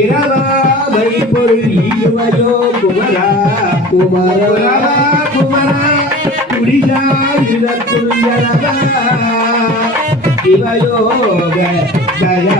இரவாவை பொருள் ಶಿವಯೋ ಕುಮರ ಕುಮರ ಕುಮರ ಕುಡಿಯಾಗಿರ ಕುಂಜರವ ಶಿವಯೋಗ ದಯಾ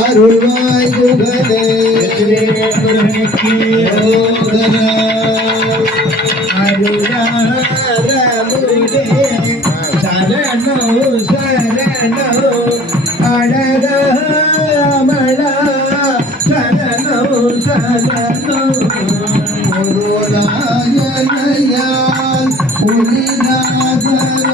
அருள்வாய் குகனே அருளாரமுருகே சரணோ சரணோ அழகமளா சரணோ சரணோ குருநாயனையால் புனிதாசரணோ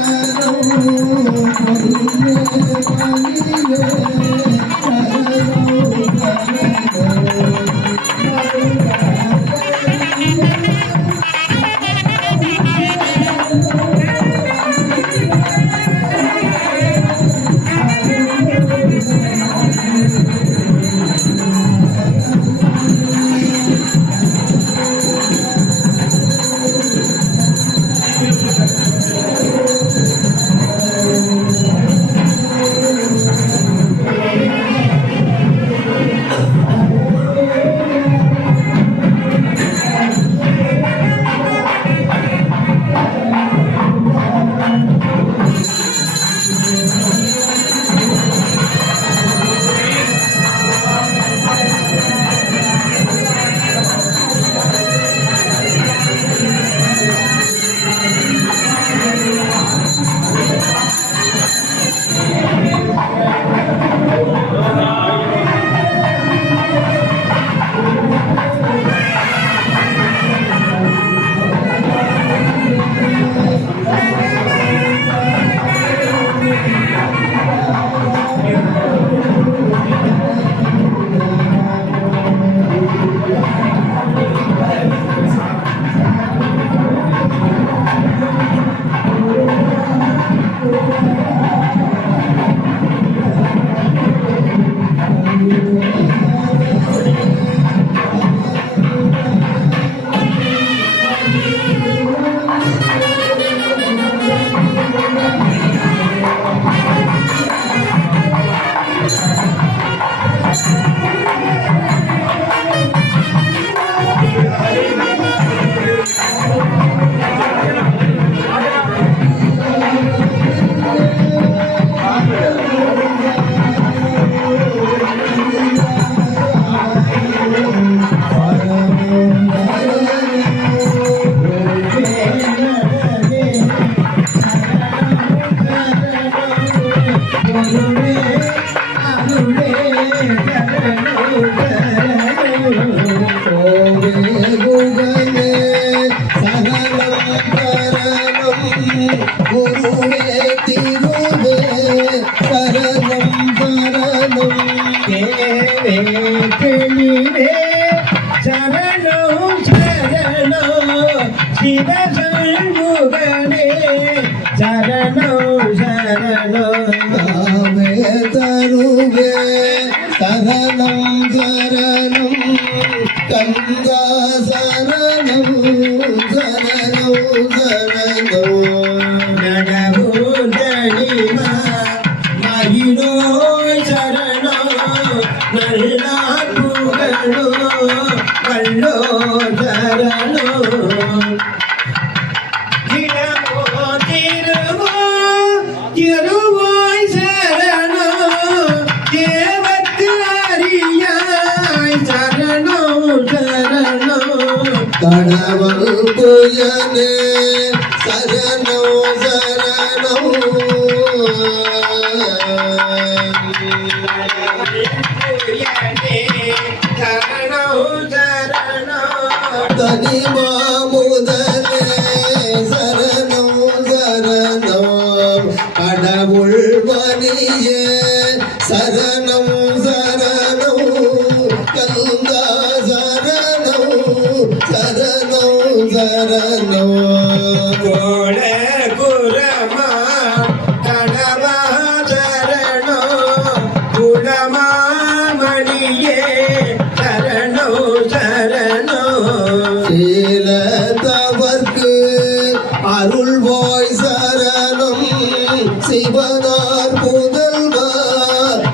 தருவே சரணம் சரணம் கந்தா சரணம் சரணம் சரணம் நடபூதனிமா மகிழோய் சரணம் நல்லார் புகழோ வல்லோ சரணம் திருவாய் சரணம் தேவத்தில் அறியாய் சரணம் சரணம் கடவுள் புயனே சரணம் சரணம் சரணம் சரணம் தனிமா முதலே சரணம் சரணம் கடவுள் மணியே சரணம் சரணம் கந்தா சரணம் சரணம் சரணம் கோல குரமா கடவா சரணம் குலமா மணியே சரணம் சரணம் சீல தவர்க்கு அருள்வாய் சரணம் சிவனார் புதல்வா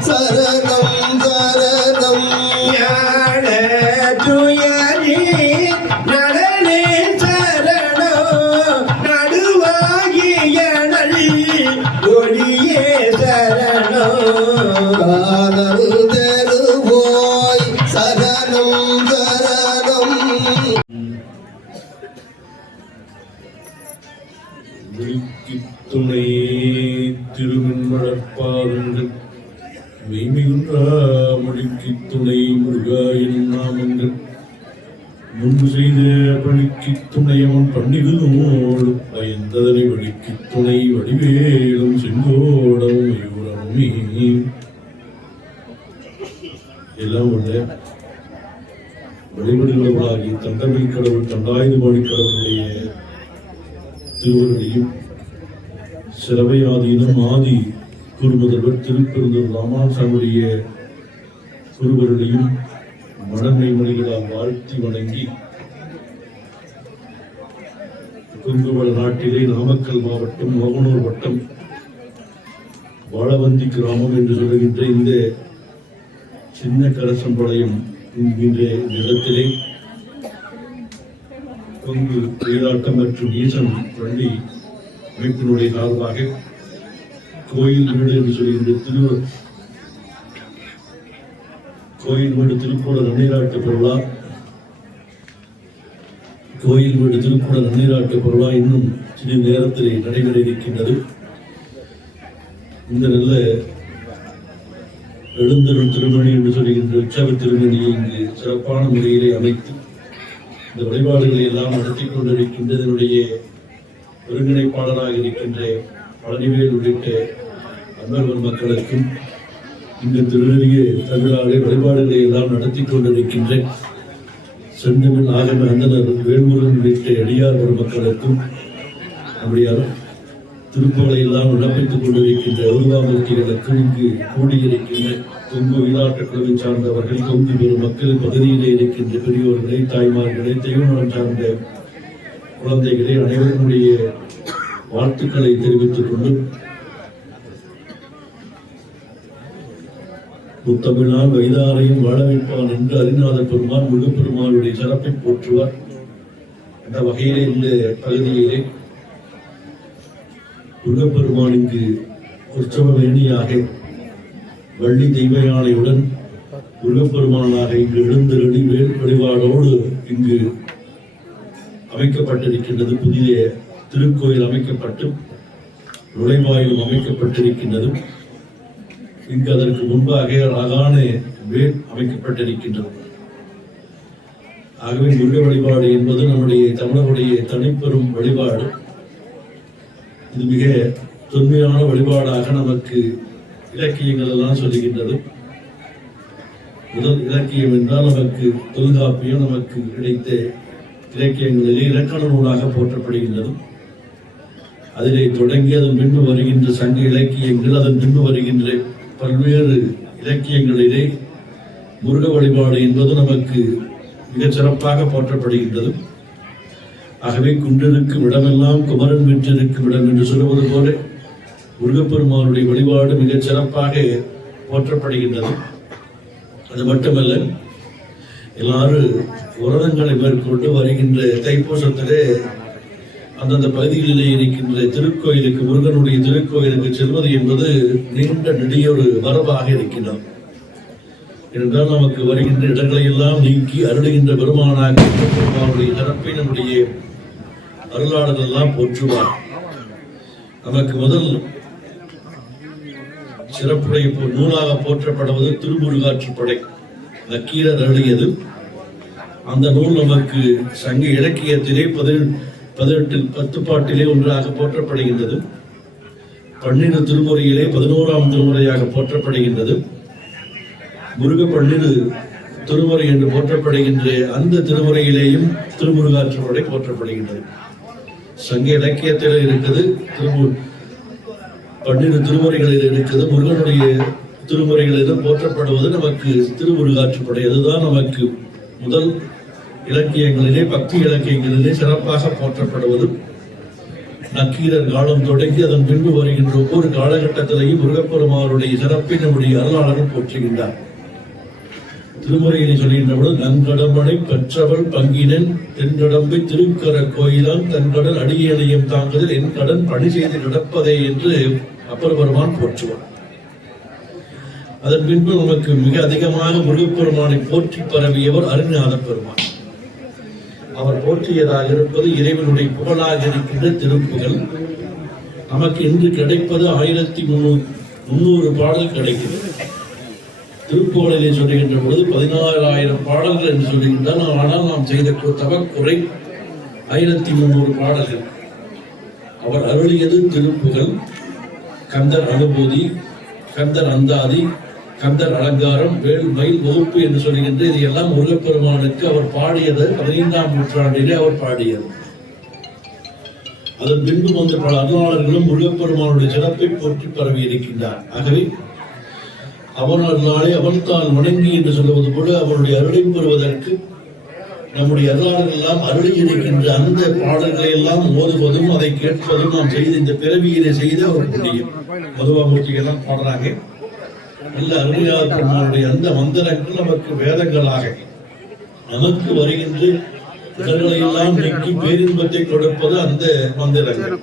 சரணம் சரணம் ஞான துயரி நலனே சரணம் நடுவாகிய ஒளியே சரணம் காதல் தெருவோய் சரணம் சரணம் துணை திருமின்மழற்பாதங்கள் மெய்மிகுன்றா மொழிக்கு துணை முருகாயின் நாமங்கள் முன்பு செய்த பழிக்கு துணையவன் பண்டிகளும் பயந்ததனை வழிக்கு துணை வடிவேலும் செங்கோடம் மயூரமே எல்லாம் உள்ள வழிபடுகளவர்களாகி தண்டமில் கடவுள் தண்டாயுத மொழி கடவுளுடைய திருவருளையும் சிறவையாதீனம் ஆதி குருமுதல்வர் திருப்பெருந்தூர் ராமாசாமியுடைய குருவருளையும் மனமை மொழிகளால் வாழ்த்தி வணங்கி குங்குமல நாட்டிலே நாமக்கல் மாவட்டம் மோகனூர் வட்டம் வாழவந்தி கிராமம் என்று சொல்லுகின்ற இந்த சின்ன கரசம்பாளையம் என்கின்ற இடத்திலே கொங்கு வேலாட்டம் மற்றும் ஈசன் பள்ளி அமைப்பினுடைய சார்பாக கோயில் வீடு என்று சொல்கின்ற கோயில் வீடு திருக்கூட நன்னீராட்டு பொருளா கோயில் வீடு திருக்கூட நன்னீராட்டு பொருளா இன்னும் சிறிது நேரத்தில் நடைபெற இருக்கின்றது. இந்த நல்ல எழுந்தருள் திருமணி என்று சொல்கின்ற உற்சவ திருமணியை இங்கு சிறப்பான முறையிலே அமைத்து இந்த வழிபாடுகளை எல்லாம் நடத்தி கொண்டிருக்கின்றதனுடைய ஒருங்கிணைப்பாளராக இருக்கின்ற பழனிவேல் உள்ளிட்ட அன்பர் மக்களுக்கும் இந்த திருநெறிய தமிழாலே வழிபாடுகளை எல்லாம் நடத்தி கொண்டிருக்கின்ற செந்தமிழ் ஆகம அந்தனர் வேல்முருகன் உள்ளிட்ட அடியார் மக்களுக்கும் நம்முடைய திருப்புகளை எல்லாம் விண்ணப்பித்துக் கொண்டிருக்கின்ற உருவாமூர்த்திகளுக்கும் இங்கு கூடியிருக்கின்ற கொங்கு விளையாட்டுக் குழுவை சார்ந்தவர்கள் கொங்கு பெரும் மக்கள் பகுதியிலே இருக்கின்ற பெரியோர்களை தாய்மார்களை தெய்வநலம் சார்ந்த குழந்தைகளை அனைவருடைய வாழ்த்துக்களை தெரிவித்துக் கொண்டு முத்தமிழால் வைதாரையும் வாழ வைப்பான் என்று அறிநாத பெருமான் முருகப்பெருமானுடைய சிறப்பை போற்றுவார். அந்த வகையிலே இந்த பகுதியிலே முருகப்பெருமானுக்கு உற்சவ வேணியாக வள்ளி தெய்வ யானையுடன் முருகப்பெருமானாக இங்கு எழுந்தருளி வேல் வழிபாடோடு இங்கு அமைக்கப்பட்டிருக்கின்றது. புதிய திருக்கோயில் அமைக்கப்பட்டு நுழைவாயிலும் அமைக்கப்பட்டிருக்கின்றது. இங்கு அதற்கு முன்பாக அழகான வேல் அமைக்கப்பட்டிருக்கின்றது. ஆகவே முருக வழிபாடு என்பது நம்முடைய தமிழருடைய தனிப்பெரும் வழிபாடு. இது மிக தொன்மையான வழிபாடாக நமக்கு இலக்கியங்கள் எல்லாம் சொல்லுகின்றது. முதல் இலக்கியம் என்றால் நமக்கு தொல்காப்பியம் நமக்கு கிடைத்த இலக்கியங்களிலே இலக்கண நூலாக போற்றப்படுகின்றது. அதிலே தொடங்கி அதன் பின்பு வருகின்ற சங்க இலக்கியங்கள், அதன் பின்பு வருகின்ற பல்வேறு இலக்கியங்களிலே முருக வழிபாடு என்பது நமக்கு மிகச் சிறப்பாக போற்றப்படுகின்றது. ஆகவே குன்றிருக்கும் இடமெல்லாம் குமரன் வீற்றிருக்கும் இடம் என்று சொல்லுவது போல முருகப்பெருமானுடைய வழிபாடு மிகச் சிறப்பாக போற்றப்படுகின்றது. அது மட்டுமல்ல, எல்லாரும் விரதங்களை மேற்கொண்டு வருகின்ற தைப்பூசத்திலே அந்தந்த பகுதிகளிலே இருக்கின்ற திருக்கோயிலுக்கு, முருகனுடைய திருக்கோயிலுக்கு செல்வது என்பது நீண்ட நெடியொரு வரவாக இருக்கின்றது. என்றால் நமக்கு வருகின்ற இடங்களை எல்லாம் நீக்கி அருளுகின்ற பெருமானாக பெருமானுடைய சிறப்பை நம்முடைய அருளாளர்கள் எல்லாம் போற்றுவார். நமக்கு முதல் சிறப்புடைய நூலாக போற்றப்படுவது திருமுருகாற்றுப்படை, நக்கீரர் அருளியது. அந்த நூல் நமக்கு சங்க இலக்கியத்திலே 10 பாட்டிலே ஒன்றாக போற்றப்படுகின்றது. 12 திருமுறையிலே 11ஆம் திருமுறையாக போற்றப்படுகின்றது. முருக 12 திருமுறை என்று போற்றப்படுகின்ற அந்த திருமுறையிலேயும் திருமுருகாற்றுப்படை போற்றப்படுகின்றது. சங்க இலக்கியத்தில் இருக்குது, 12 திருமுறைகளில் இருக்குது. முருகனுடைய திருமுறைகளிலும் போற்றப்படுவது நமக்கு திருமுருகாற்றுப்படை. அதுதான் நமக்கு முதல் இலக்கியங்களிலே, பக்தி இலக்கியங்களிலே சிறப்பாக போற்றப்படுவது. நக்கீரர் காலம் தொடங்கி அதன் பின்பு வருகின்ற ஒவ்வொரு காலகட்டத்திலேயும் முருகப்பெருமானுடைய சிறப்பை நம்முடைய அருளாளர்கள் போற்றுகின்றார். திருமுறையிலே சொல்கின்ற பொழுது, நன்கடம்பனை பெற்றவள் பங்கினன் தென்கடம்பை திருக்கர கோயிலான் தன்கடல் அடியேனையும் தாங்குதல் என் கடன் பணி செய்து கிடப்பதே என்று அப்பர் பெருமான் போற்றுவார். அதன் பின்பு நமக்கு மிக அதிகமாக முருகப்பெருமானை போற்றி பரவியவர் அருணாத பெருமான். அவர் போற்றியதாக இருப்பது இறைவனுடைய புகழாக இருக்கின்ற திருப்புகள். நமக்கு இன்று கிடைப்பது 1300 பாடல் கிடைக்கிறது. திருப்புகளிலே சொல்லுகின்ற பொழுது 16,000 பாடல்கள் என்று சொல்லுகின்றால், ஆனால் நாம் செய்த தவக்குறை 1300 பாடல்கள். அவர் அருளியது திருப்புகள், கந்தர் அனுபூதி, கந்தர் அந்தாதி, கந்தர் அலங்காரம், வேல் மயில் வகுப்பு என்று சொல்லுகின்ற இதையெல்லாம் முருகப்பெருமானுக்கு அவர் பாடியது 15ஆம் நூற்றாண்டிலே அவர் பாடியது. அதன் பின்பு வந்த பல அருளாளர்களும் முருகப்பெருமானுடைய சிறப்பை போற்றி பரவி இருக்கின்றார். ஆகவே அவனாலே அவன்தான் வணங்கி என்று சொல்லுவது போல அவருடைய அருளை பெறுவதற்கு நம்முடைய அருளாளர்கள் எல்லாம் அருளி இருக்கின்ற அந்த பாடல்களை எல்லாம் ஓதுவதும் அதை கேட்பதும் நாம் செய்த இந்த பிறவியிலே செய்த ஒரு புண்ணியம். மதுவாமூர்த்திகள் எல்லாம் பாடுறாங்க. நல்ல அருளியார் பெருமானுடைய அந்த மந்திரங்கள் நமக்கு வேதங்களாக நமக்கு வருகின்ற இடங்களை எல்லாம் நீக்கி பேரின்பத்தை கொடுப்பது அந்த மந்திரங்கள்.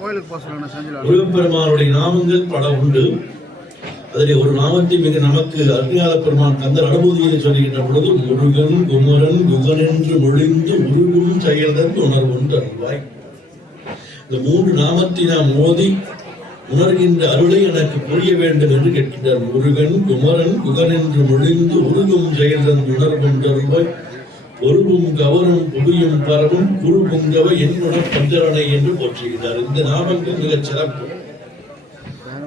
முருகப்பெருமானுடைய நாமங்கள் பல உண்டு. அதிலே ஒரு நாமத்தை மிக நமக்கு அருளியாத பெருமான் கந்தர் அனுபூதியை சொல்லுகின்ற பொழுது, முருகன் குமரன் குகனென்று மொழிந்து உருகும் செயல்தன் உணர்வுண்டு அருள்வாய். இந்த 3 நாமத்தை நாம் மோதி உணர்கின்ற அருளை எனக்கு புரிய வேண்டும் என்று கேட்கின்றார். முருகன் குமரன் குகனென்று மொழிந்து உருகும் செயல்தன் உணர்வுண்டு அருள்வாய். பொருவும் கவரும் புவியும் பரவும் குரு பொங்கவ என்னுட பஞ்சரணை என்று போற்றுகிறார். இந்த நாமங்கள் மிகச் சிறப்பு.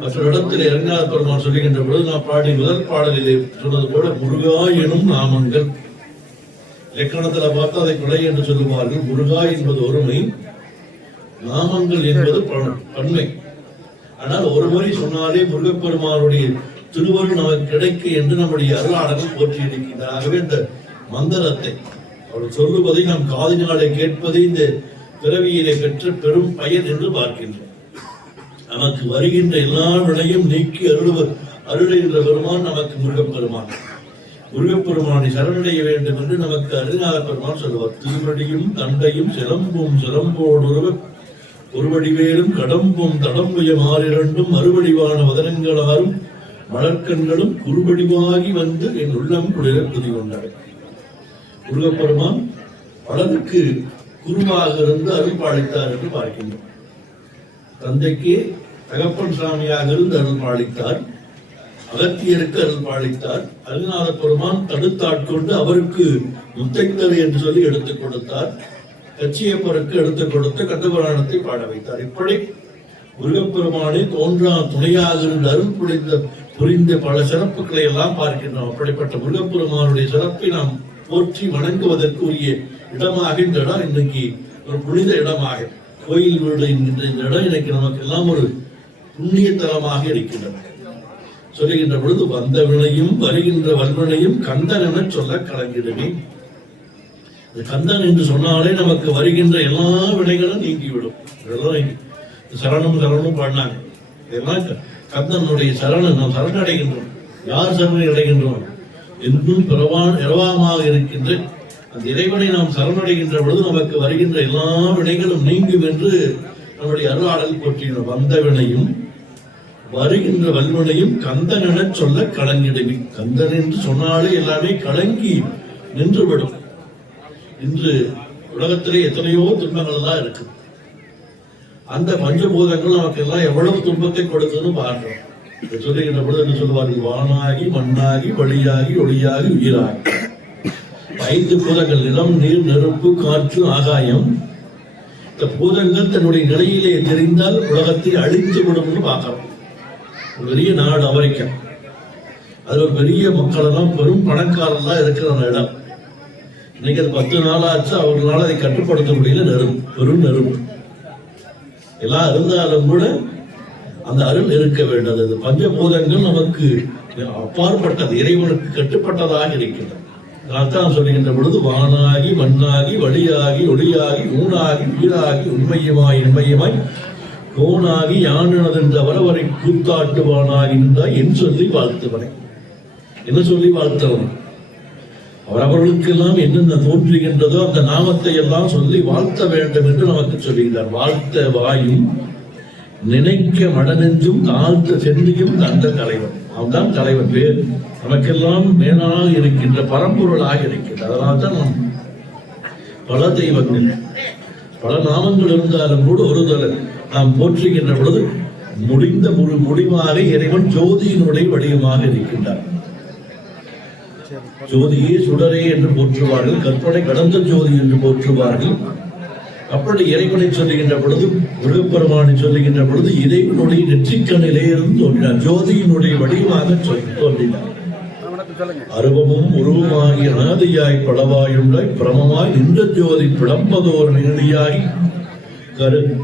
மற்ற இடத்தில் இரண்டாவது பெருமான் சொல்லுகின்ற பொழுது நான் பாடி முதல் பாடலிலே சொன்னது போல முருகா எனும் நாமங்கள். இலக்கணத்துல பார்த்து அதை கொலை என்று சொல்லுவார்கள். முருகா என்பது ஒருமை, நாமங்கள் என்பது பன்மை. ஆனால் ஒரு முறை சொன்னாலே முருகப்பெருமானுடைய திருவருள் நமக்கு கிடைக்க என்று நம்முடைய அருளாளர்கள் போற்றி இருக்கின்றார். ஆகவே இந்த மந்திரத்தை அவர் சொல்லுவதை நாம் காதினாலே கேட்பதை இந்த பிறவியிலே பெற்ற பெரும் பயன் என்று பார்க்கின்றோம். நமக்கு வருகின்ற எல்லா வினையும் நீக்கி அருளுகின்ற பெருமான் நமக்கு முருகப்பெருமான். முருகப்பெருமானை சரணடைய வேண்டும் என்று நமக்கு அருணாத பெருமான் சொல்லுவார். திருவடியும் தண்டையும் சிலம்பும் சிலம்போடு ஒருவடிவேலும் கடம்பும் தடம்புயம் 6 மறுவடிவான வதனங்களாரும் மலர்கண்களும் குறுவடிவாகி வந்து என் உள்ளம் குளிர குதி கொண்டார். முருகப்பெருமான் பலருக்கு குருவாக இருந்து அருள் பாலித்தார் என்று பார்க்கின்றோம். தந்தைக்கு தகப்பன் சாமியாக இருந்து அருள் பாலித்தார், அகத்தியருக்கு அருள் பாலித்தார். அருணாத பெருமான் தடுத்தாட்கொண்டு அவருக்கு முத்தைத்தலை என்று சொல்லி எடுத்துக் கொடுத்தார். கச்சியப்பருக்கு எடுத்துக் கொடுத்த கந்தபுராணத்தை பாட வைத்தார். இப்படி முருகப்பெருமானை தோன்றா துணையாக இருந்து அருள் புரிந்த பல சிறப்புகளை எல்லாம் பார்க்கின்றோம். அப்படிப்பட்ட முருகப்பெருமானுடைய சிறப்பை நாம் போற்றி வணங்குவதற்கு உரிய இடமாக இந்த இடம் இன்னைக்கு ஒரு புனித இடமாக, கோயில் வீடு என்கின்ற இந்த இடம் இன்னைக்கு நமக்கு எல்லாம் ஒரு புண்ணிய தலமாக இருக்கின்றது. சொல்லுகின்ற பொழுது வந்த வினையும் வருகின்ற வல்வினையும் கந்தன் என சொல்ல கலங்கிடுமே. கந்தன் என்று சொன்னாலே நமக்கு வருகின்ற எல்லா வினைகளும் நீங்கிவிடும். இதெல்லாம் சரணம் சரணம் பண்ணாங்க. இதெல்லாம் கந்தனுடைய சரணம். நாம் சரணடைகின்றோம். யார் சரணை அடைகின்றோம்? என்றும் இரவாமாக இருக்கின்ற அந்த இறைவனை நாம் சரணடைகின்ற பொழுது நமக்கு வருகின்ற எல்லா வினைகளும் நீங்கும் என்று நம்முடைய அருளாளல் போற்றினோம். வந்த வினையும் வருகின்ற வல்வினையும் கந்தன் என சொல்ல கலங்கிடுமே. கந்தன் என்று சொன்னாலே எல்லாமே கலங்கி நின்றுவிடும். இன்று உலகத்திலே எத்தனையோ துன்பங்கள் எல்லாம் இருக்கு. அந்த பஞ்சபூதங்கள் நமக்கு எல்லாம் எவ்வளவு துன்பத்தை கொடுக்குதுன்னு பார்க்கிறோம். சொல்லுகின்ற பொழுது என்ன சொல்லுவார்கள்? வானாகி மண்ணாகி வழியாகி ஒளியாகி உயிராகி. 5 பூதங்கள் நிலம் நீர் நெருப்பு காற்று ஆகாயம். இந்த பூதங்கள் தன்னுடைய நிலையிலே தெரிந்தால் உலகத்தை அழித்து விடும்னு பார்க்கிறோம். ஒரு பெரிய நாடு அமெரிக்கா. அதுல ஒரு பெரிய மக்கள் எல்லாம் பெரும் பணக்காரெல்லாம் இருக்கிற இடம். இன்னைக்கு அது 10 நாளாச்சு. அவர்களால் அதை கட்டுப்படுத்த முடியல. நெருப்பு, பெரும் நெருப்பு எல்லாம் இருந்தாலும் கூட அந்த அருள் இருக்க வேண்டும். அது பஞ்சபூதங்கள் நமக்கு அப்பாற்பட்டது, இறைவனுக்கு கட்டுப்பட்டதாக இருக்கின்றது. அதான் சொல்லுகின்ற பொழுது வானாகி மண்ணாகி வழியாகி ஒளியாகி ஊனாகி உயிராகி உண்மையுமாய் இன்மையுமாய் கோனாகி யானதென்ற வரவரை கூத்தாட்டுவானாகி இருந்தாய் என் சொல்லி வாழ்த்துவனை. என்ன சொல்லி வாழ்த்தவன்? அவரவர்களுக்கெல்லாம் என்னென்ன தோன்றுகின்றதோ அந்த நாமத்தை எல்லாம் சொல்லி வாழ்த்த வேண்டும் என்று நமக்கு சொல்லுகிறார். வாழ்த்த வாயும் நினைக்க மடனெஞ்சும் தாழ்த்த சென்றியும் தந்த தலைவன். அவன்தான் தலைவன். பேர் நமக்கெல்லாம் மேலாக இருக்கின்ற பரம்பொருளாக இருக்கின்ற. அதனால்தான் நாம் பல தெய்வங்கள் பல நாமங்கள் இருந்தாலும் கூட ஒரு நாம் போற்றுகின்ற பொழுது முடிந்த முடிவாக இறைவன் ஜோதியினுடைய வடிவமாக இருக்கின்றார். ஜோதியே சுடரே என்று போற்றுவார்கள். கற்பனை கடந்த ஜோதி என்று போற்றுவார்கள். அப்படி இறைவனை சொல்லுகின்ற பொழுது, முருகப்பெருமானை சொல்லுகின்ற பொழுது இறைவனுடைய நெற்றிக்கண்ணிலே இருந்து தோன்றினார். ஜோதியினுடைய வடிவமாக தோன்றினார். அருவமும் உருவமாகிய நாதியாய் பலவாயுண்டாய் பிரமமாய் நின்ற ஜோதி பிளம்பதோர் நிகழ்ச்சியாய்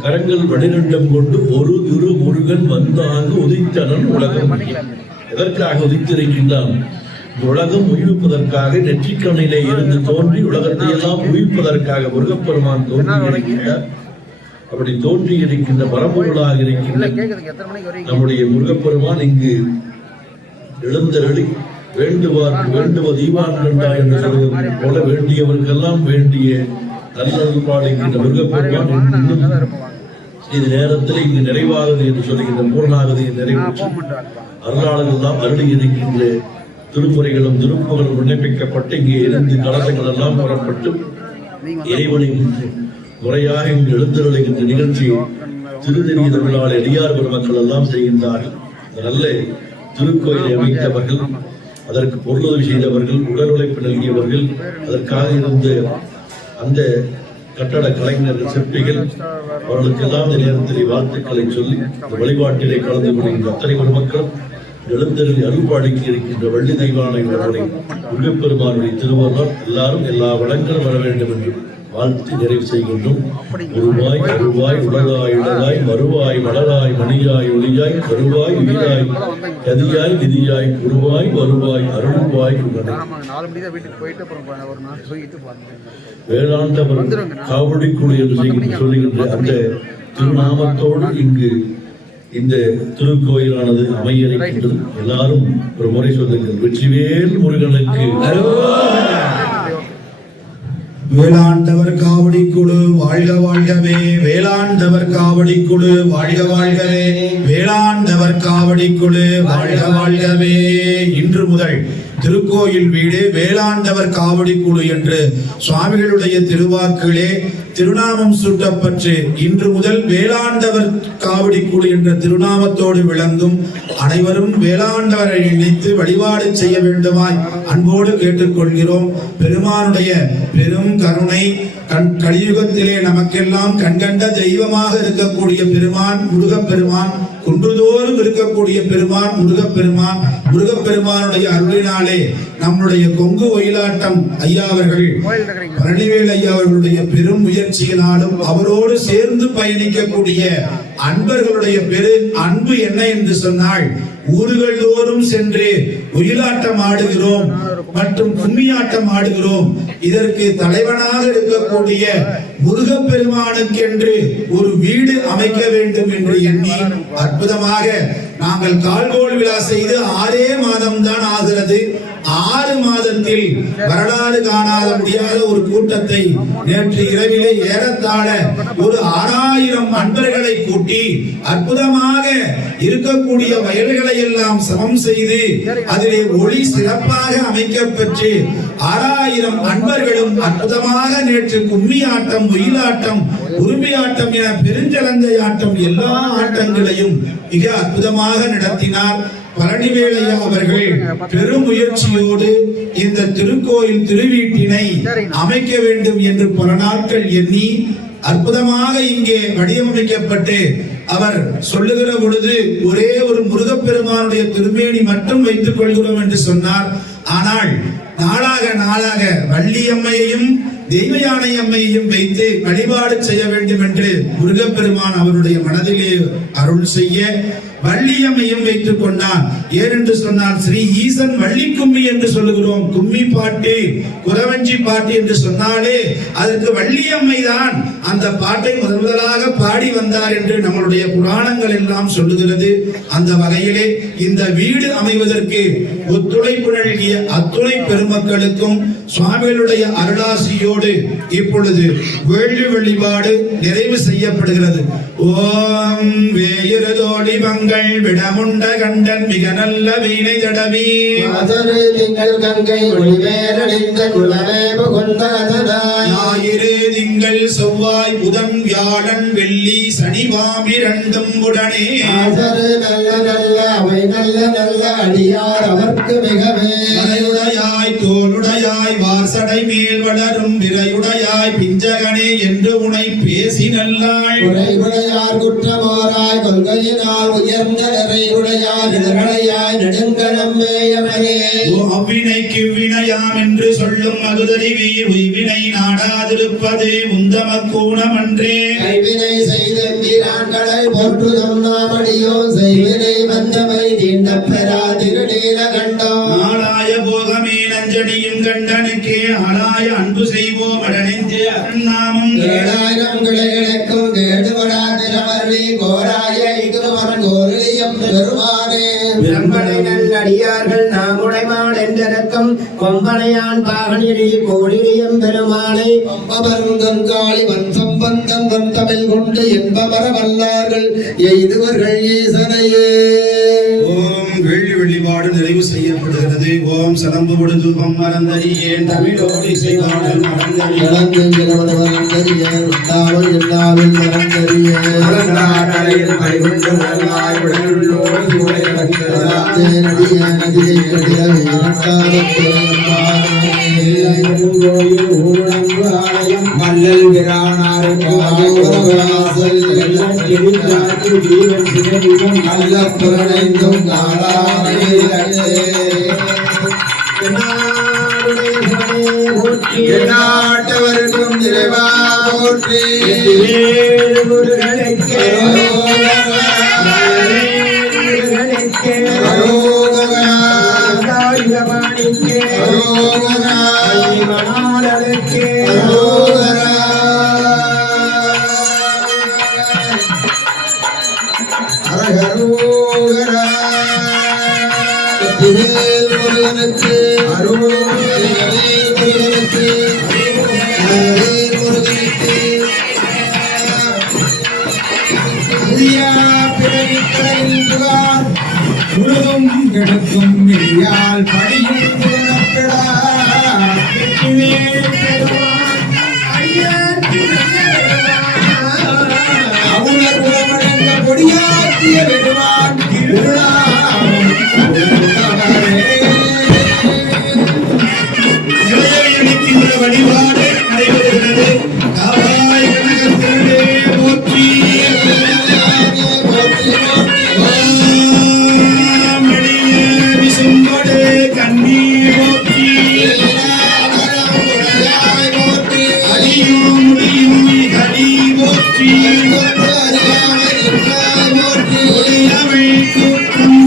கரங்கள் 12 கொண்டு ஒரு இரு முருகன் வந்தாங்கு உதித்தனன் உலகம். எதற்காக உதித்திருக்கின்றான்? உலகம் உயிர்ப்பதற்காக நெற்றிக்கண்ணிலே இருந்து தோன்றி உலகத்தை எல்லாம் உயிர்ப்பதற்காக முருகப்பெருமான் தோன்றியிருக்கின்றார். அப்படி தோன்றி இருக்கின்ற பரம்பொருளாக இருக்கின்ற நம்முடைய முருகப்பெருமான் இங்கு எழுந்தருளி வேண்டுவார்க்கு வேண்டுவது ஈவான் கண்டா என்று சொல்வது போல வேண்டியவர்களெல்லாம் வேண்டிய நல்லது பாடுகின்ற முருகப்பெருமான் இன்னும் இது நேரத்தில் இங்கு நிறைவாகுது என்று சொல்லுகின்ற பூர்ணாகதியை நிறைவேற்றி அருளாளர்கள் தான் அருளி இருக்கின்ற திருமுறைகளும் திருப்புகளும் விண்ணப்பிக்கப்பட்டு இங்கே இருந்து கலசங்கள் எல்லாம் புறப்பட்டு இறைவனை முறையாக இங்கு எழுந்தருளுகின்ற நிகழ்ச்சியை திருநெறிய தமிழால் எளியார் பெருமக்கள் எல்லாம் செய்கின்றார்கள். நல்ல திருக்கோயிலை அமைத்தவர்கள், அதற்கு பொருளுதவி செய்தவர்கள், உடல் உழைப்பு நல்கியவர்கள், அதற்காக இருந்த அந்த கட்டட கலைஞர்கள், சிற்பிகள், அவர்களுக்கெல்லாம் இந்த நேரத்தில் வாழ்த்துக்களை சொல்லி வழிபாட்டிலே கலந்து கொள்கின்ற அத்தனை பெருமக்களும் எழுந்தருளி அருள்பாடிக்கு இருக்கின்ற வள்ளி தெய்வானை முருகப்பெருமானுடைய திருவருளால் எல்லாரும் எல்லா வளங்களும் வர வேண்டும் என்று வாழ்த்து நிறைவு செய்கின்றோம். உருவாய் அருவாய் உலகாய் உலகாய் மறுவாய் மலராய் மணியாய் ஒளியாய் கருவாய் உயிராய் கதியாய் விதியாய் குருவாய் வருவாய் அருள்வாய் உடனே வேளாண்டவர் காவடிக்குழு என்று சொல்லுகின்ற அந்த திருநாமத்தோடு இங்கு இந்த திருக்கோயிலானது அமைய இருக்கின்றது. எல்லாரும் ஒரு முறை சொல்லுங்கள். வெற்றிவேல் முருகனுக்கு. வேளாண்டவர் காவடி குழு வாழ்க வாழ்கவே. வேளாண்டவர் காவடி குழு வாழ்க வாழ்கவே. வேளாண்டவர் காவடி குழு வாழ்க வாழ்கவே. இன்று முதல் திருக்கோயில் வீடு வேளாண்டவர் காவடி குழு என்று சுவாமிகளுடைய திருவாக்கிலே திருநாமம் சூட்டப்பட்டு இன்று முதல் வேளாண்டவர் காவடி குழு என்ற திருநாமத்தோடு விளங்கும். அனைவரும் வேளாண்டவரை நினைத்து வழிபாடு செய்ய வேண்டுமாய் அன்போடு கேட்டுக்கொள்கிறோம். பெருமானுடைய பெரும் கருணை கலியுகத்திலே நமக்கெல்லாம் கண்கண்ட தெய்வமாக இருக்கக்கூடிய பெருமான் முருகப்பெருமான், குன்றுதோறும் இருக்கக்கூடிய பெருமான் முருகப்பெருமான். முருகப்பெருமானுடைய அருளினாலே நம்முடைய கொங்கு ஒயிலாட்டம் ஐயா அவர்கள், பழனிவேல் ஐயா அவர்களுடைய பெரும் முயற்சியினாலும் அவரோடு சேர்ந்து பயணிக்கக்கூடிய அன்பர்களுடைய பெரு அன்பு என்ன என்று சொன்னால், ஊர்கள் தோறும் சென்று ஒயிலாட்டம் ஆடுகிறோம் மற்றும் கும்மியாட்டம் ஆடுகிறோம். இதற்கு தலைவனாக இருக்கக்கூடிய முருகப்பெருமானுக்கென்று ஒரு வீடு அமைக்க வேண்டும் என்று எண்ணி அற்புதமாக நாங்கள் கால்கோள் விழா செய்து 6 மாதம் தான் ஆகிறது. 6 மாதத்தில் வரலாறு காணாத முடியாத ஒரு கூட்டத்தை நேற்று இரவிலே ஏறத்தாழ ஒரு 6000 அன்பர்களை கூட்டி அற்புதமாக இருக்கக்கூடிய வயல்களை எல்லாம் சமம் செய்து அதிலே ஒளி சிறப்பாக அமைக்கப்பெற்று 6000 அன்பர்களும் அற்புதமாக நேற்று கும்மி ஆட்டம், ஒயிலாட்டம், உருமி ஆட்டம் என பெருஞ்சலங்கை ஆட்டம் எல்லா ஆட்டங்களையும் மிக அற்புதமாக நடத்தினார். பழனிவேலையா அவர்கள் பெரும் முயற்சியோடு இந்த திருக்கோயில் திருவீட்டினை அமைக்க வேண்டும் என்று பல நாட்கள் எண்ணி அற்புதமாக இங்கே வடிவமைக்கப்பட்டு அவர் சொல்லுகிற பொழுது ஒரே ஒரு முருகப்பெருமானுடைய திருமேனி மட்டும் வைத்துக் கொள்கிறோம் என்று சொன்னார். ஆனால் நாளாக வள்ளியம்மையையும் தெய்வ யானை அம்மையையும் வைத்து வழிபாடு செய்ய வேண்டும் என்று முருகப்பெருமான் அவருடைய மனதிலே அருள் செய்ய வள்ளியம்மையும் வைத்துக் கொண்டான். ஏனென்று சொன்னால் ஸ்ரீ ஈசன் வள்ளி கும்மி என்று சொல்லுகிறோம். கும்மி பாட்டு, குறவஞ்சி பாட்டு என்று சொன்னாலே அதற்கு வள்ளியம்மை தான் அந்த பாட்டை முதலாக பாடி வந்தார் என்று நம்மளுடைய புராணங்கள் எல்லாம் சொல்லுகிறது. அந்த வகையிலே இந்த வீடு அமைவதற்கு ஒத்துழைப்பு நல்கிய அத்துணை பெருமக்களுக்கும் சுவாமிகளுடைய அருளாசியோடு இப்பொழுது வேள்வி வழிபாடு நிறைவு செய்யப்படுகிறது. ஓம் வேயுரதோடி மங்கள் விடமுண்ட கண்டன் மிக நல்ல வீணை தடவி திங்கள் கங்கை ஒளிவேரழிந்த குலவே புகுந்ததனாய் ஞாயிறு திங்கள் செவ்வாய் புதன் வியாழன் வெள்ளி சனிவாம் இரண்டும் உடனே நல்ல நல்ல அவை நல்ல நல்ல அடியார் அவர்க்கு மிகவே மலையுடையாய் தோளுடையாய் வார்சடை மேல் வளரும் விரையுடையாய் பிஞ்சகனே என்று உனை பேசி நல்லாள் உரையுடையார் குற்றமோராய் கொள்கையினால் உயர்ந்த நிறையுடையார் இடர்களையாய் நெடுங்கணம் மேயவனே அவ்வினைக்கு வினையாம் என்று சொல்லும் அகுதறிவீர் உய்வினை நாடாதிருப்பதே உந்தமக்கூணமன்றே கைவினை செய்த வீரான்களை போற்றுதும் நாமடியோ செய்வினை வந்தமை தீண்ட பெறா திருநீல கண்டோம் ஆளாய போகமே நஞ்சடியும் கண்டனுக்கே ஆளாய அன்பு செய்வோம் அடனெஞ்சே அருநாமம் 7000 கிளைகளுக்கும் கேடுபடா திரவர்ணி கோராய இதுவன் கோரியம் பெருமானே விரம்பனை நல்லடியார்கள் நாமுடைமான் என்றிருக்கும் கொம்பனையான் பாகனிரி கோடிரியம் பெருமானை கொம்பவருங்கன் காளி வம்சம் வந்தன் வன் தமிழ் கொண்டு என்பவர வல்லார்கள் எய்துவர்கள் ஈசனையே. ஓம் வேள்வி வழிபாடு நிறைவு செய்யப்படுகிறது. ஓம் சலம்பு விடுதூபம் மறந்தறியேன் தமிழோடி செய்வாடல் மறந்தறியேன் மல்லல் விரானாருக்கு நல்ல புரணைந்தும் நாட்டவருக்கும் இறைவா போற்றி முருகனுக்கு உலகம் கிடக்கும் மெய்யால் படியும் அவுணர் உலமடங்க பொடியாக்கிய விடுவான் வழிபாடு நடைபெறுகிறது. காவாய் கனகத்திரளே போற்றி விசும்படே கண்ணி போற்றி அடியும் முடியும் கடி போற்றி தமிழ் கூட்டம்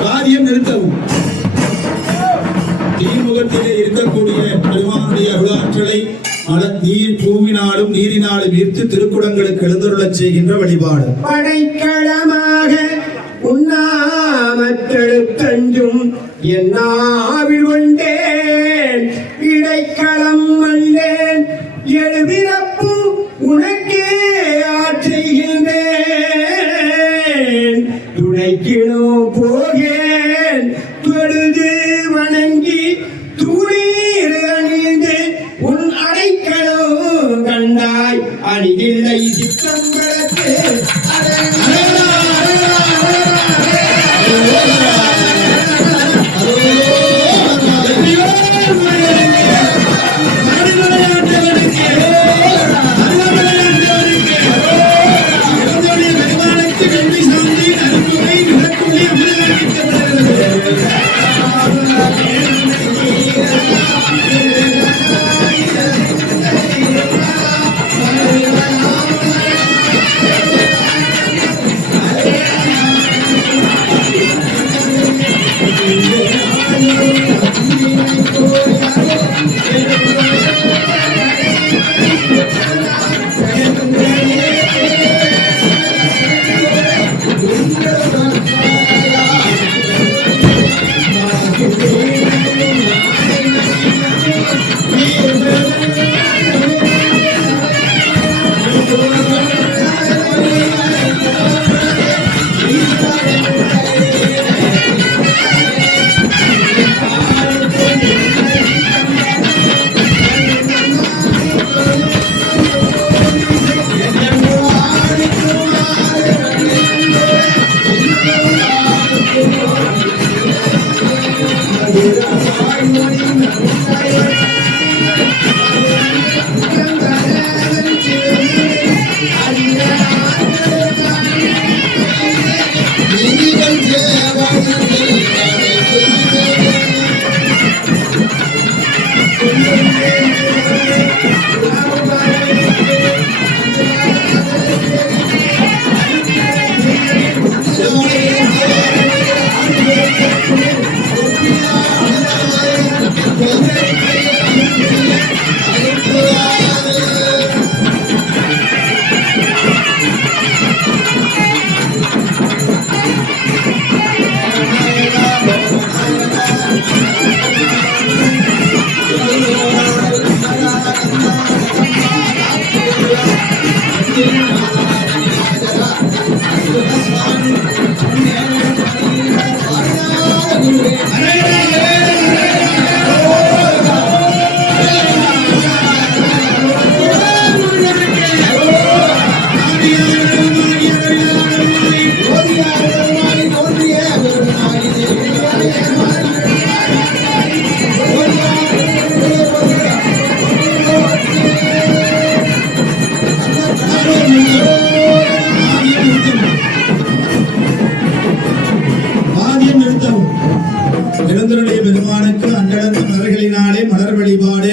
வாரியம் நிறுத்தவும். தீமுகத்திலே இருக்கக்கூடிய பெருமானுடைய அருளாற்றலை நீர் பூவினாலும் நீரினாலும் ஈர்த்து திருக்குடங்களுக்கு எழுந்தருளச் செய்கின்ற வழிபாடு. படைக்களமாக உண்ணாமற்றெழுத்தஞ்சும் என்னாவில் கொண்டேன் இடைக்களம் அல்லேன் எழுபிறப்பு உனக்கே ஆற்றுகின்றேன் துணைக்கினோ போகேன் தொழுது வணங்கி துணீர் அணிந்து உன் அடைக்கலோ கண்டாய் அணியில்லை சிற்றம்பலத்து எழுந்தருளிய பெருமானுக்கு அன்றளந்த மலர்களினாலே மலர் வழிபாடு.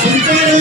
சித்தரே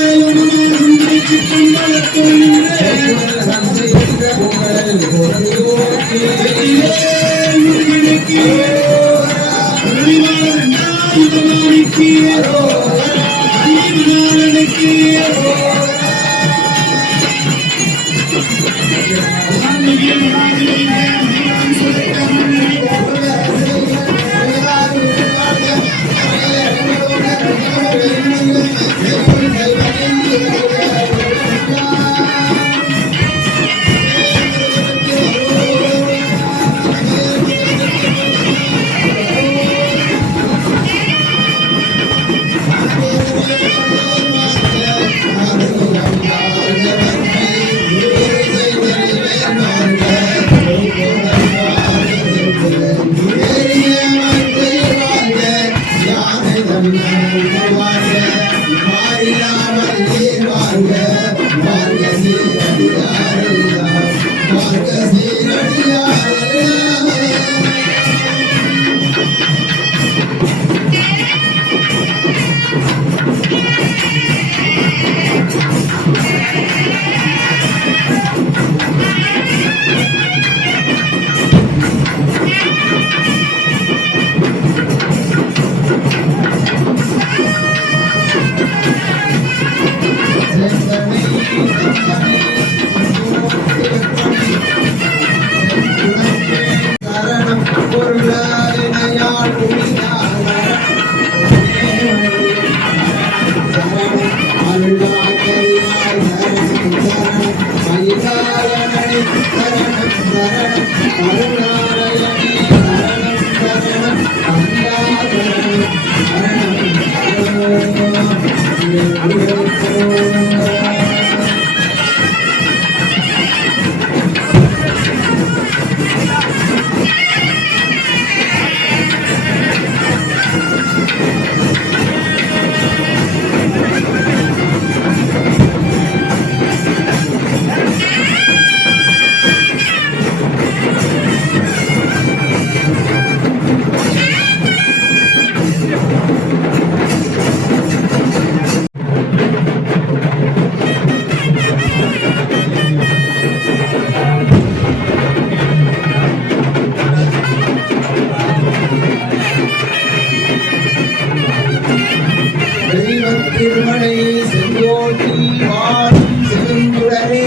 திருமலை செங்கோட்டி வாழும் செழுங்குடனே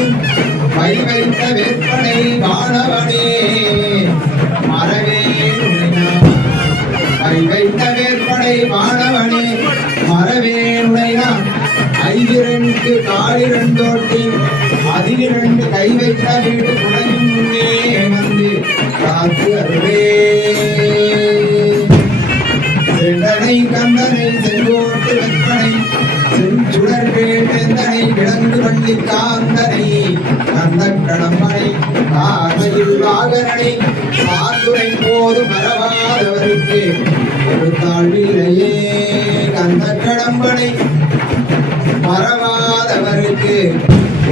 கை வைத்த வேற்பனை வாழவனே மறவே கை வைத்த வேற்பனை வாழவனே மறவே நுழைனான் ஐவிரண்டு காலிரண்டோட்டி அதிலிரண்டு கை வைத்த வீடு குடையும் முன்னே வந்து காத்து அருளே செந்தனை கந்தனை செங்கோட்டு வெப்பனை செஞ்சுடர் வேண்டனை விலங்கு வள்ளி காந்தனை கந்த கடம்பனை கார்மையில் வாகனனை சாந்துரை போது மறவாதவருக்கு ஒரு தாழ்விலையே கந்த கடம்பனை மறவாதவருக்கு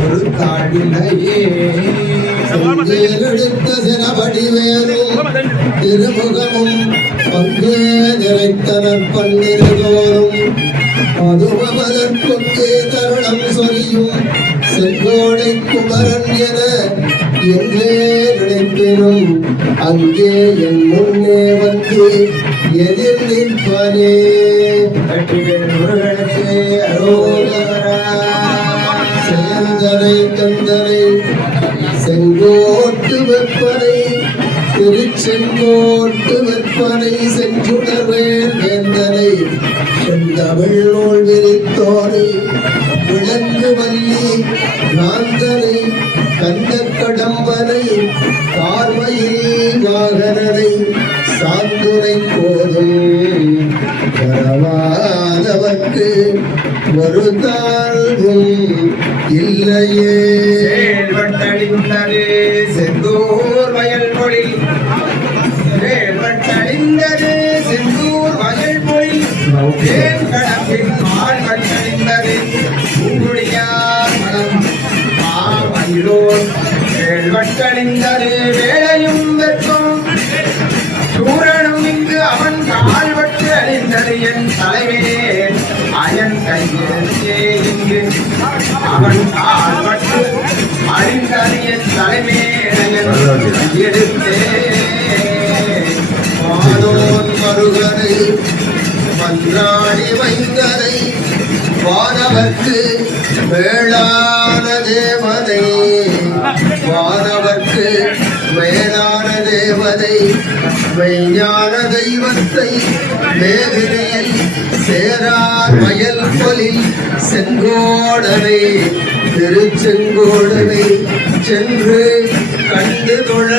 ஒரு தாழ்விலையே எடுத்த சினபடி வேறும் திருமுகமும் பங்கு நிறைத்தனர் பன்னிருதோறும் மதுமதற்கொண்டு தருணம் சொரியும் செங்கோடை குமரன் என எங்கே நினைப்பினும் அங்கே என் முன்னே வந்து எதிர் நிற்பனே சேந்தனை கந்தனை செங்கோட்டு வெப்பனை திருச்செங்கோட்டு வெப்பனை செஞ்சுடர்வேல் வேந்தனை செந்தமிழ் நூல் விரித்தோனை விளங்கு வள்ளி நாந்தனை கந்த கடம்பனை பார்வையில் வாகனனை சாந்துரை போதும் வரவாதவர்க்கு ஒரு தாழ்வும் இல்லையே வேல்வட்டழிந்தது செந்தூர் வயல் மொழி வேல்வட்டழிந்தது செந்தூர் வயல் மொழி வேங்கடப்பின் மால்வட்டழிந்தது உங்குடியார் மனம் மாவயிலோர் வேல்வட்டழிந்தது வேலையும் வெப்பம் சூரனும் இங்கு அவன் கால்வட்டு அழிந்தது என் தலைவேல் அயன் கையெழுத்தே இங்கு அவன் கால்வட்டு அழிந்தது என் தலைமேலையன் கையெழுத்தே மாதோன் மருகனை மன்றாடி வைந்தனை வானவர்க்கு மேலான தேவனை வானவர்க்கு மேலான தேவனை மெய்ஞான தெய்வத்தை மேதினியில் சேரார் வயல் பொலில் செங்கோடனை திருச்செங்கோடனை சென்று கண்டு தொழ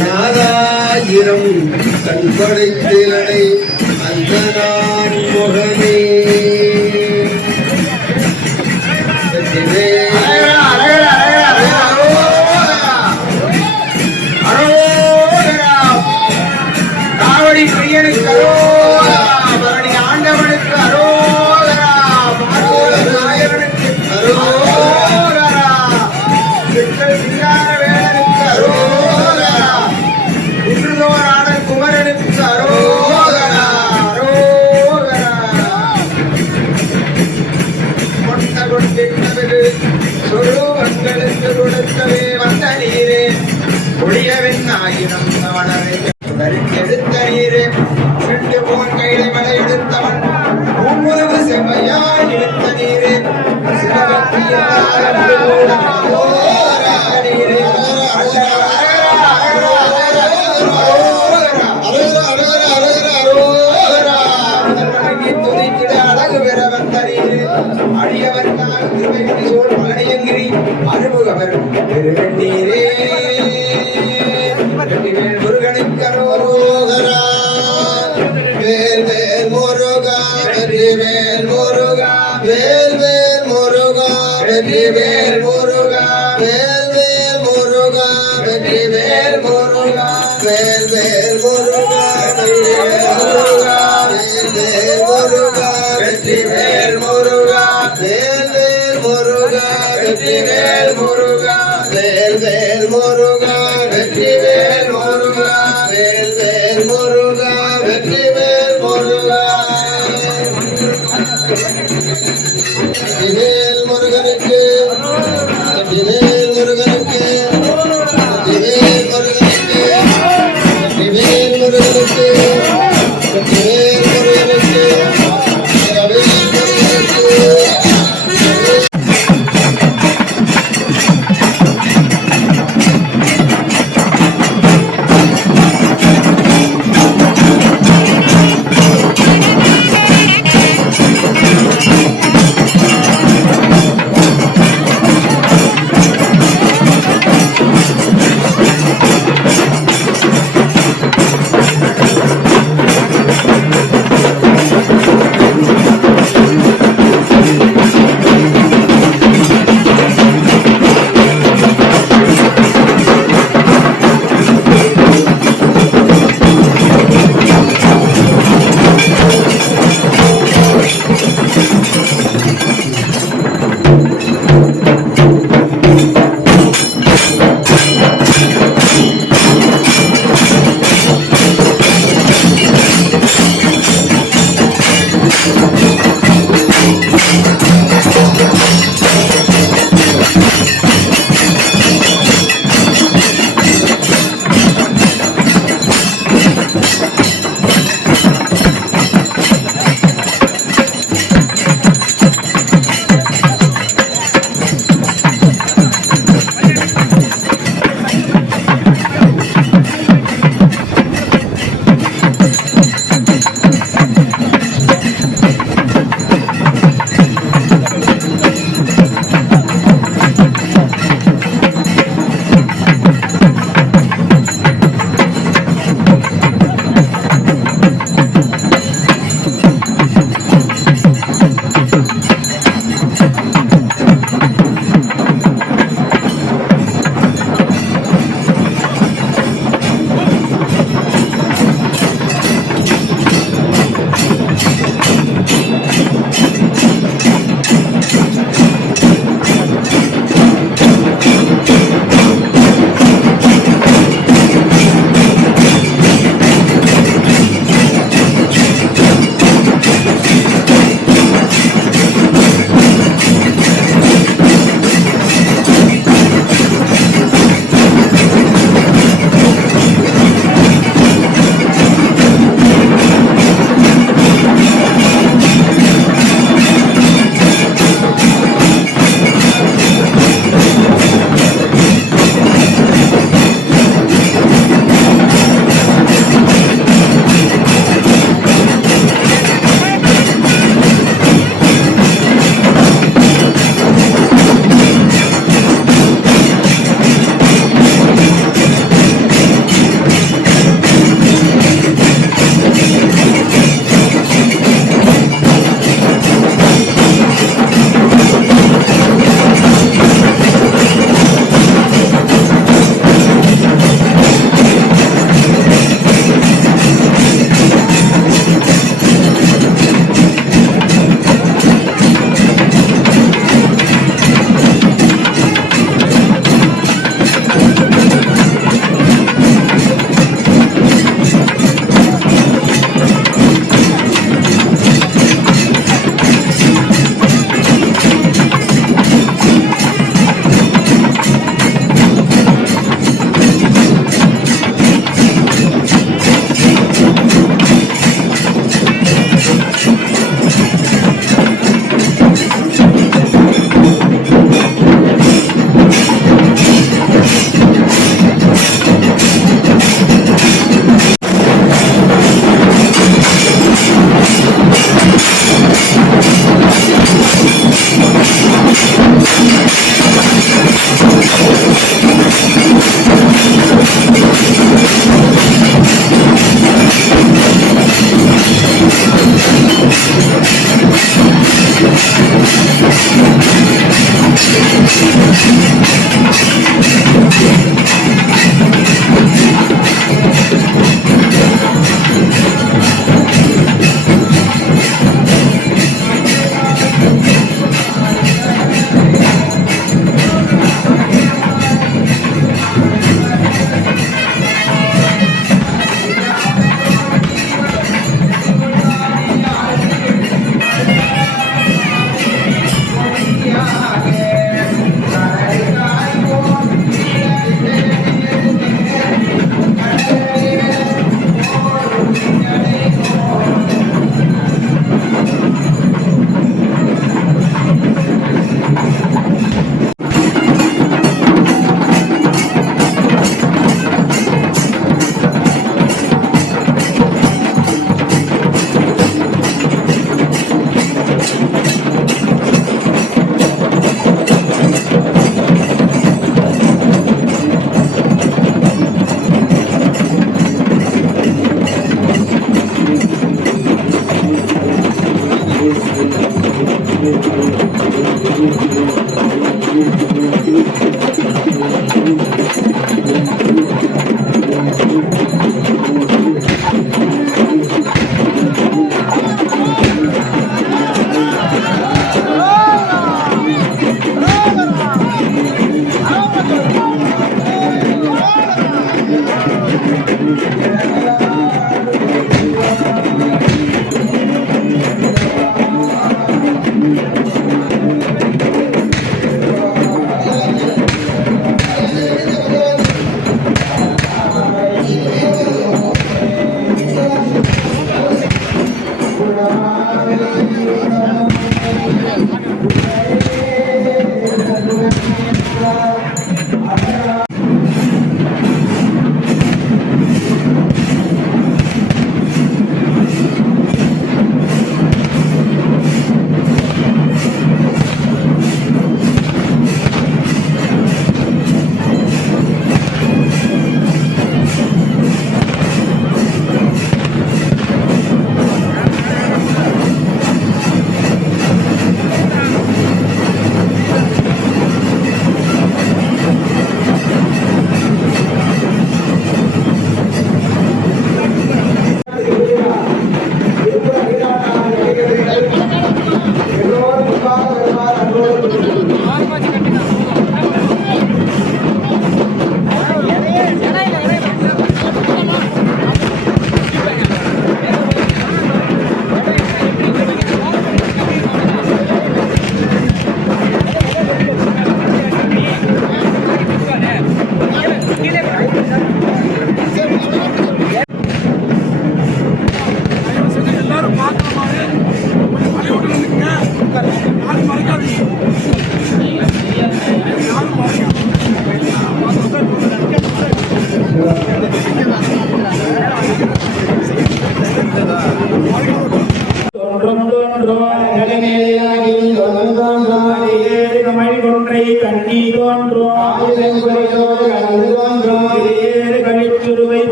நாலாயிரம் கண்படைத்திலனை அந்த நான் முகமே காவடி பிரியனுக்கு அரோகரா, பரணி ஆண்டவனுக்கு அரோகரா, மாதோல நாயகனுக்கு அரோகரா, சிக்கல் சிங்கார வேலனுக்கு கொடுக்கவே வந்த நீரே ஒளியவன் ஆயிரம் தவணரை எடுத்த நீரே சென்று போன் கையில மலை எடுத்தவன் பூமுறவு செம்மையாய் எடுத்த நீரே அழகு பெற வந்த நீரே அடியவர்காக திருமைகளை சோழ் பழனியங்கிரி அனுபவவர் பெருவெண்ணீரே முருகனுக்கு அரோகரா வேல் வேல் முருகா வெற்றி வேல் முருகா வேல் வேல் முருகா வெற்றி வேல் முருகா வேல் வேல் முருகா வெற்றி வேல் முருகா வேல் வேல் முருகா வெற்றி வேல் முருகா வேல் வேல் முருகா வெற்றி வேல் முருகா வேல் வேல் முருகா வெற்றி வேல் முருகா வேல் வேல் முருகா வெற்றி வேல் முருகா வெற்றிவேல் முருகனுக்கு வெற்றிவேல் முருகனுக்கு வெற்றிவேல் முருகனுக்கு வெற்றிவேல் முருகனுக்கு வெற்றிவேல் முருகனுக்கு வெற்றிவேல் முருகனுக்கு.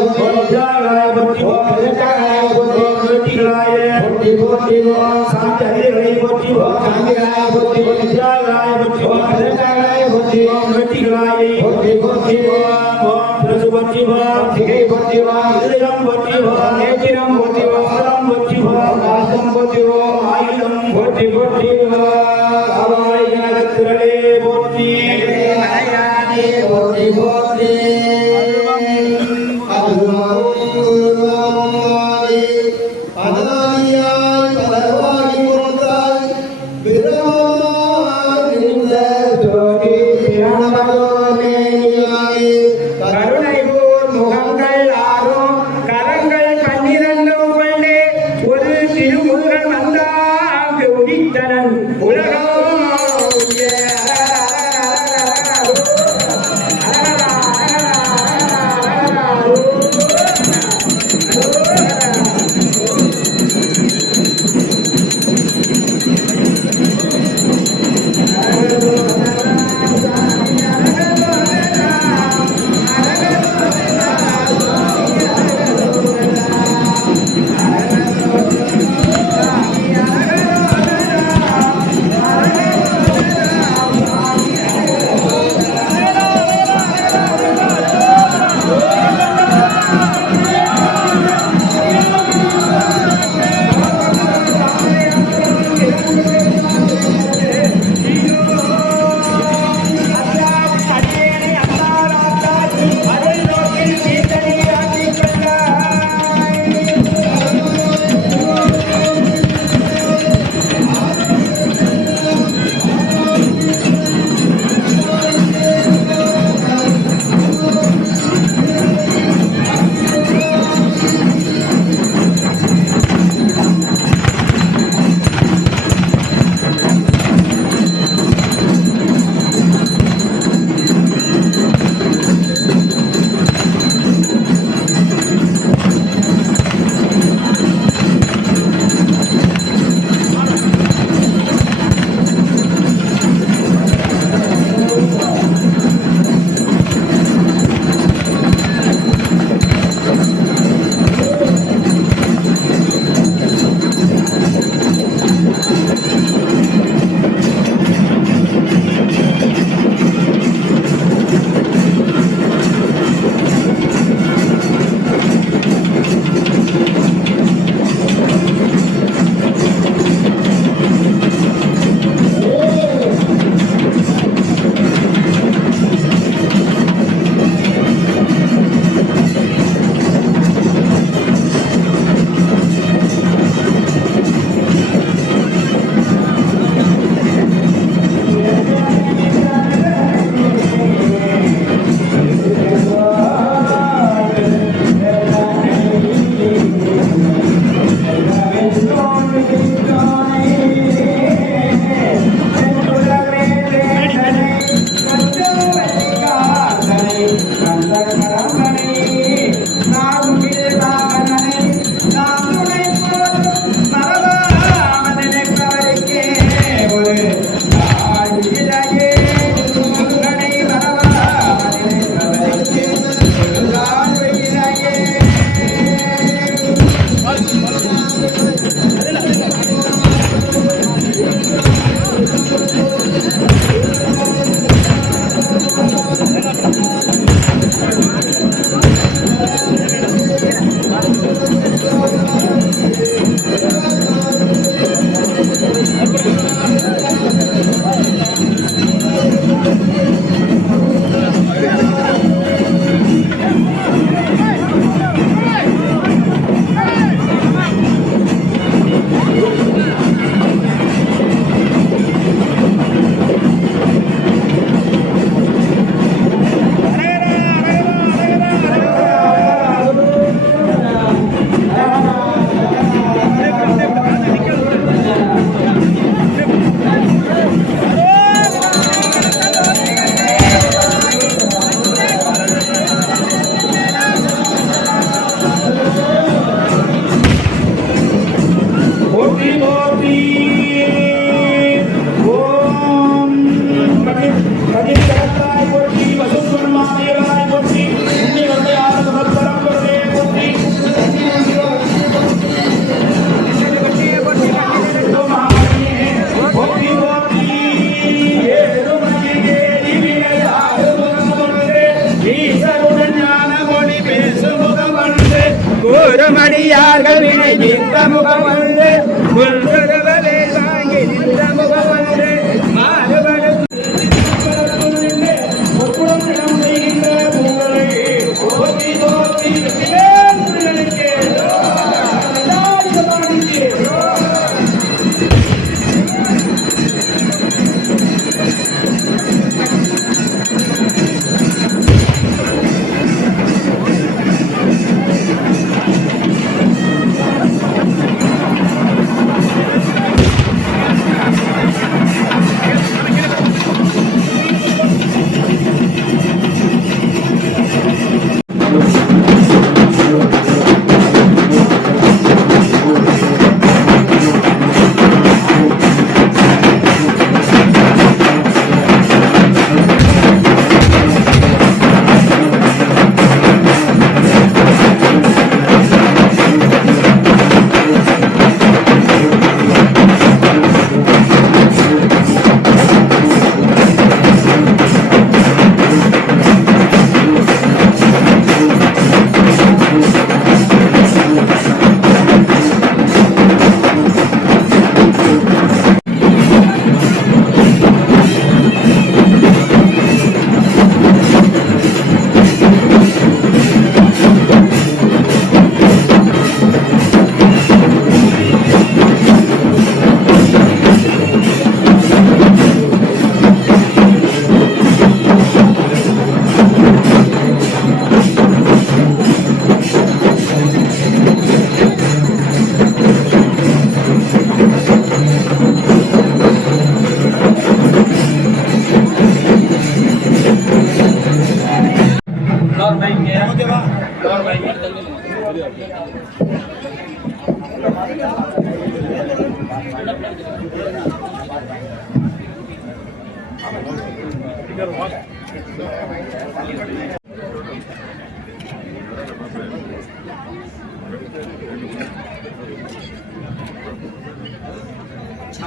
ஓம் போற்றி ஓம் வெற்றிகளாய போற்றி ஓம் சாந்தி அறிவுகளை போற்றி ஓம் சாந்திகளாய போற்றி ஓம் வித்யாகளாய போற்றி ஓம் வித்யாகளாய போற்றி ஓம் வெற்றிகளாய போற்றி ஓம் பிரசு போற்றி ஓம் சிகை போற்றி ஓம் இதயம் போற்றி ஓம் நேத்திரம் போற்றி ஓம் ஆரம் போற்றி ஓம் ஆசம் போற்றி ஓம் ஆயுதம் போற்றி ஓம் ஆவாய் நகத்திரளே போற்றி மலையானே போற்றி கருணை போர் முகங்கள் ஆறும் கரங்கள் 12 கொண்டே ஒரு திருமுருகன் வந்தாங்கு உதித்தனன் உலகம் கூறுமடியார்கள் வினை நின்ற முகமன்று புல்வருவலே வாங்கி நின்ற முகமன்று மாறுபடும்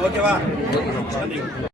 ஓகேவா